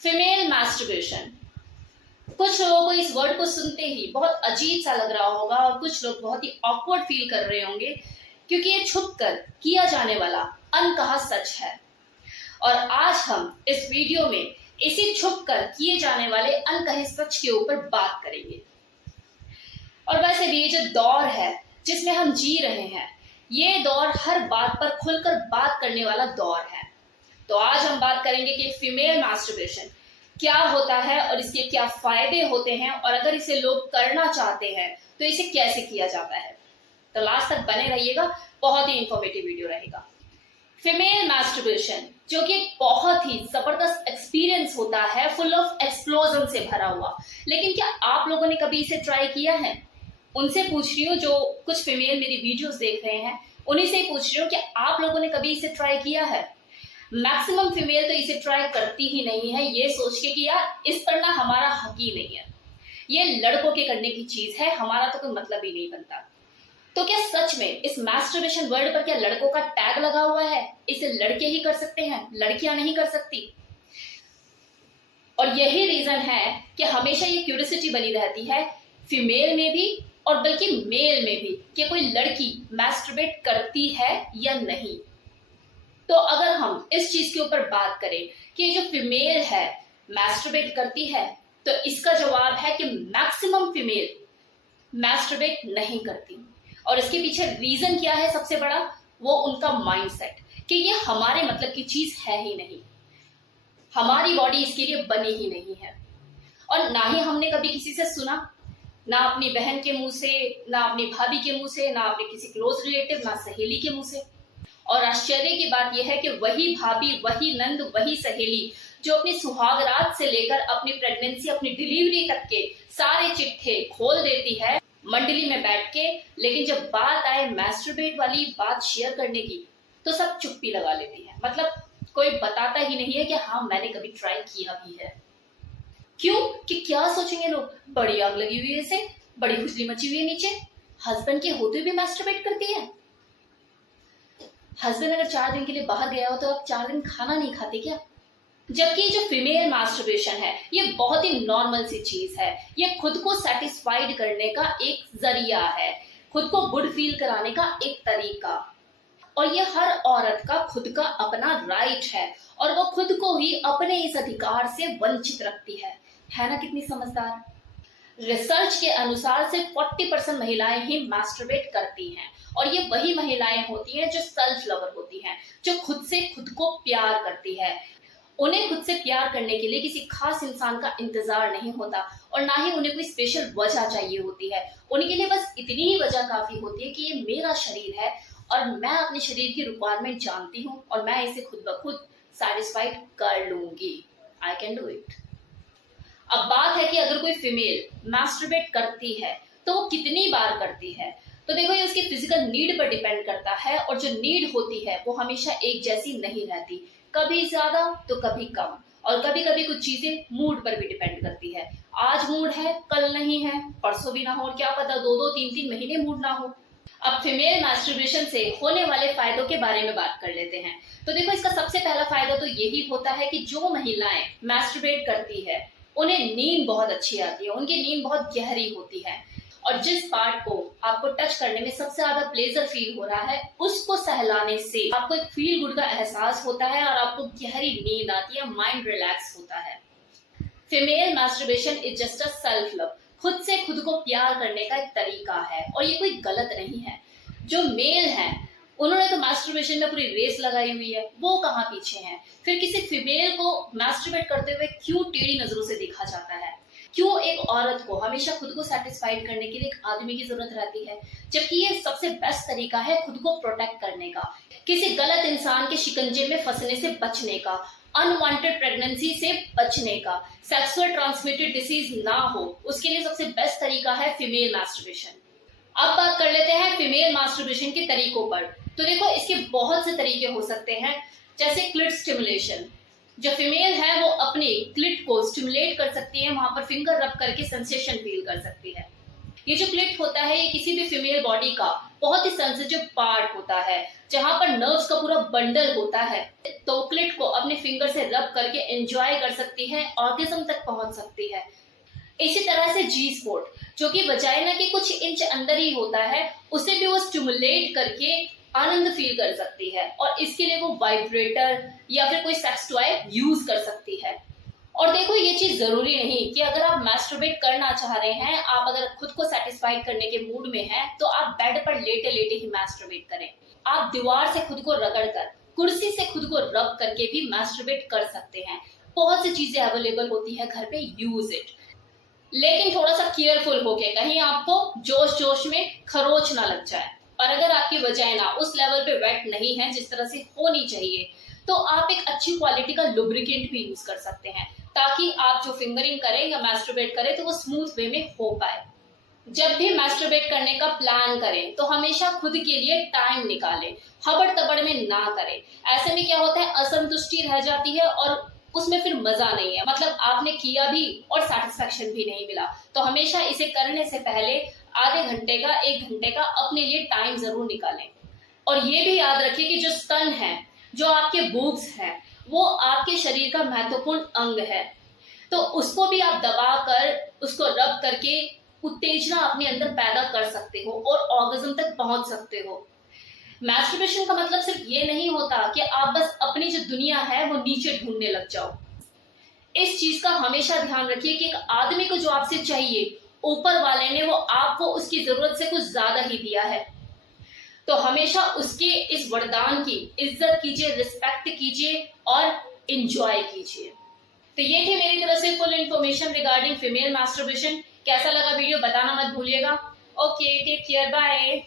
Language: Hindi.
Female masturbation. कुछ लोगों को इस वर्ड को सुनते ही बहुत अजीब सा लग रहा होगा और कुछ लोग बहुत ही ऑकवर्ड फील कर रहे होंगे, क्योंकि ये छुपकर किया जाने वाला अनकहा सच है। और आज हम इस वीडियो में इसी छुपकर किए जाने वाले अनकहे सच के ऊपर बात करेंगे। और वैसे भी ये जो दौर है जिसमें हम जी रहे हैं, ये दौर हर बात पर खुलकर बात करने वाला दौर है। तो आज हम बात करेंगे कि फीमेल मैस्टरबेशन क्या होता है और इसके क्या फायदे होते हैं, और अगर इसे लोग करना चाहते हैं तो इसे कैसे किया जाता है। तो लास्ट तक बने रहिएगा, बहुत ही इंफॉर्मेटिव वीडियो रहेगा। फीमेल मैस्टरबेशन जो कि एक बहुत ही जबरदस्त एक्सपीरियंस होता है, फुल ऑफ एक्सप्लोजन से भरा हुआ। लेकिन क्या आप लोगों ने कभी इसे ट्राई किया है? उनसे पूछ रही हूँ जो कुछ फीमेल मेरी वीडियोस देख रहे हैं, उन्हीं से पूछ रही हूँ कि आप लोगों ने कभी इसे ट्राई किया है? मैक्सिमम फीमेल तो इसे ट्राई करती ही नहीं है, ये सोच के कि यार इस पर ना हमारा हक ही नहीं है, ये लड़कों के करने की चीज है, हमारा तो कोई मतलब ही नहीं बनता। तो क्या सच में इस मैस्टरबेशन वर्ड पर क्या लड़कों का टैग लगा हुआ है? इसे लड़के ही कर सकते हैं, लड़कियां नहीं कर सकती? और यही रीजन है कि हमेशा ये क्यूरियोसिटी बनी रहती है फीमेल में भी और बल्कि मेल में भी कि कोई लड़की मैस्टरबेट करती है या नहीं। तो अगर हम इस चीज के ऊपर बात करें कि जो फीमेल है मैस्टरबेट करती है, तो इसका जवाब है कि मैक्सिमम फीमेल मैस्टरबेट नहीं करती। और इसके पीछे रीजन क्या है? सबसे बड़ा वो उनका माइंडसेट कि ये हमारे मतलब की चीज है ही नहीं, हमारी बॉडी इसके लिए बनी ही नहीं है। और ना ही हमने कभी किसी से सुना, ना अपनी बहन के मुंह से, ना अपनी भाभी के मुंह से, ना अपने किसी क्लोज रिलेटिव, ना सहेली के मुंह से। और आश्चर्य की बात यह है कि वही भाभी, वही नंद, वही सहेली जो अपनी सुहागरात से लेकर अपनी प्रेगनेंसी, अपनी डिलीवरी तक के सारे चिट्ठे खोल देती है मंडली में बैठ के, लेकिन जब बात आए मैस्टरबेट वाली बात शेयर करने की तो सब चुप्पी लगा लेती है। मतलब कोई बताता ही नहीं है कि हाँ मैंने कभी ट्राई किया भी है। क्यों? कि क्या सोचेंगे लोग, बड़ी आग लगी हुई है इसे, बड़ी खुजली मची हुई है नीचे, हस्बैंड के होते हुए भी मैस्टरबेट करती है। हस्बैंड अगर 4 दिन के लिए बाहर गया हो तो आप 4 दिन खाना नहीं खाते क्या? जबकि जो फीमेल मैस्टरबेशन है ये बहुत ही नॉर्मल सी चीज है, ये खुद को सेटिस्फाइड करने का एक जरिया है, खुद को गुड फील कराने का एक तरीका। और ये हर औरत का खुद का अपना राइट है, और वो खुद को ही अपने इस अधिकार से वंचित रखती है ना? कितनी समझदार। रिसर्च के अनुसार सिर्फ 40% महिलाएं ही मैस्टरबेट करती हैं, और ये वही महिलाएं होती हैं जो सेल्फ लवर होती हैं, जो खुद से खुद को प्यार करती है। उन्हें खुद से प्यार करने के लिए किसी खास इंसान का इंतजार नहीं होता, और ना ही उन्हें कोई स्पेशल वजह चाहिए होती है। उनके लिए बस इतनी ही वजह काफी होती है कि ये मेरा शरीर है और मैं अपने शरीर की रिक्वायरमेंट जानती हूँ और मैं इसे खुद ब खुद सेटिस्फाइड कर लूंगी। I can do it. अब बात है कि अगर कोई फीमेल मैस्टरबेट करती है तो वो कितनी बार करती है? तो देखो ये उसकी फिजिकल नीड पर डिपेंड करता है, और जो नीड होती है वो हमेशा एक जैसी नहीं रहती, कभी ज्यादा तो कभी कम, और कभी कभी कुछ चीजें मूड पर भी डिपेंड करती है। आज मूड है, कल नहीं है, परसों भी ना हो, और क्या पता 2-2, 3-3 महीने मूड ना हो। अब फीमेल मैस्टरबेशन से होने वाले फायदों के बारे में बात कर लेते हैं। तो देखो इसका सबसे पहला फायदा तो यही होता है कि जो महिलाएं मैस्टरबेट करती है उन्हें नींद बहुत अच्छी आती है, उनकी नींद बहुत गहरी होती है, और जिस पार्ट को आपको टच करने में सबसे ज्यादा प्लेजर फील हो रहा है उसको सहलाने से आपको एक फील गुड का एहसास होता है और आपको गहरी नींद आती है, माइंड रिलैक्स होता है। Female masturbation is just a self love, खुद से खुद को प्यार करने का एक तरीका है, और ये कोई गलत नहीं है। जो मेल है उन्होंने तो मैस्टरबेशन में पूरी रेस लगाई हुई है, वो कहाँ पीछे हैं? फिर किसी फीमेल को मैस्टरबेट करते हुए क्यों टेढ़ी नजरों से देखा जाता है? क्यों एक औरत को हमेशा खुद को सेटिस्फाइड करने के लिए एक आदमी की जरूरत रहती है, जबकि ये सबसे बेस्ट तरीका है खुद को प्रोटेक्ट करने का, किसी गलत इंसान के शिकंजे में फंसने से बचने का, अनवांटेड प्रेगनेंसी से बचने का, सेक्सुअल ट्रांसमिटेड डिसीज ना हो, उसके लिए सबसे बेस्ट तरीका है फीमेल मैस्टरबेशन। अब बात कर लेते हैं फीमेल मैस्टरबेशन के तरीकों पर। तो देखो इसके बहुत से तरीके हो सकते हैं, जैसे क्लिट स्टिमुलेशन। जो फीमेल है वो अपने क्लिट को स्टिमुलेट कर सकती है, वहां पर फिंगर रब करके सेंसेशन फील कर सकती है। ये जो क्लिट होता है ये किसी भी फीमेल बॉडी का बहुत ही सेंसिटिव पार्ट होता है जहां पर नर्व्स का पूरा बंडल होता है। तो क्लिट को अपने फिंगर से रब करके एंजॉय कर सकती है, ऑर्गेज्म तक पहुंच सकती है। इसी तरह से जी स्पॉट जो कि वजाइना के कुछ इंच अंदर ही होता है, उसे भी वो स्टिमुलेट करके आनंद फील कर सकती है और इसके लिए वो वाइब्रेटर या फिर कोई सेक्स टॉय यूज कर सकती है। और देखो, ये चीज जरूरी नहीं कि अगर आप मैस्टरबेट करना चाह रहे हैं, आप अगर खुद को सेटिस्फाइड करने के मूड में हैं, तो आप बेड पर लेटे लेटे ही मैस्टरबेट करें। आप दीवार से खुद को रगड़कर, कुर्सी से खुद को रब करके भी मैस्टरबेट कर सकते हैं। बहुत सी चीजें अवेलेबल होती है घर पे, यूज इट। लेकिन थोड़ा सा केयरफुल होके, कहीं आपको जोश जोश में खरोच ना लग जाए। और अगर आपकी वजाइना उस लेवल पे वेट नहीं है जिस तरह से होनी चाहिए, तो आप एक अच्छी क्वालिटी का लुब्रिकेंट भी यूज कर सकते हैं, ताकि आप जो फिंगरिंग करें या मैस्टरबेट करें तो वो स्मूथ वे में हो पाए। जब भी मैस्टरबेट करने का प्लान करें तो हमेशा खुद के लिए टाइम निकालें, हबड़ तबड़ में ना करें। ऐसे में क्या होता है, असंतुष्टि रह जाती है और उसमें फिर मजा नहीं है, मतलब आपने किया भी और सेटिस्फेक्शन भी नहीं मिला। तो हमेशा इसे करने से पहले आधे घंटे का, 1 घंटे का अपने लिए टाइम जरूर निकालें। और ये भी याद रखिए कि जो स्तन है, जो आपके बूब्स हैं, वो आपके शरीर का महत्वपूर्ण अंग है। तो उसको भी आप दबाकर, उसको रब करके उत्तेजना अपने अंदर पैदा कर सकते हो और ऑर्गेज्म तक पहुंच सकते हो। मैस्टरबेशन का मतलब सिर्फ ये नहीं होता कि आप बस अपनी जो दुनिया है वो नीचे ढूंढने लग जाओ। इस चीज का हमेशा ध्यान रखिए कि एक आदमी को जो आपसे चाहिए, ऊपर वाले ने वो आपको उसकी जरूरत से कुछ ज्यादा ही दिया है। तो हमेशा उसके इस वरदान की इज्जत कीजिए, रिस्पेक्ट कीजिए और इंजॉय कीजिए। तो ये थी मेरी तरफ से full information regarding female masturbation. कैसा लगा वीडियो बताना मत भूलिएगा। Okay, take care, bye.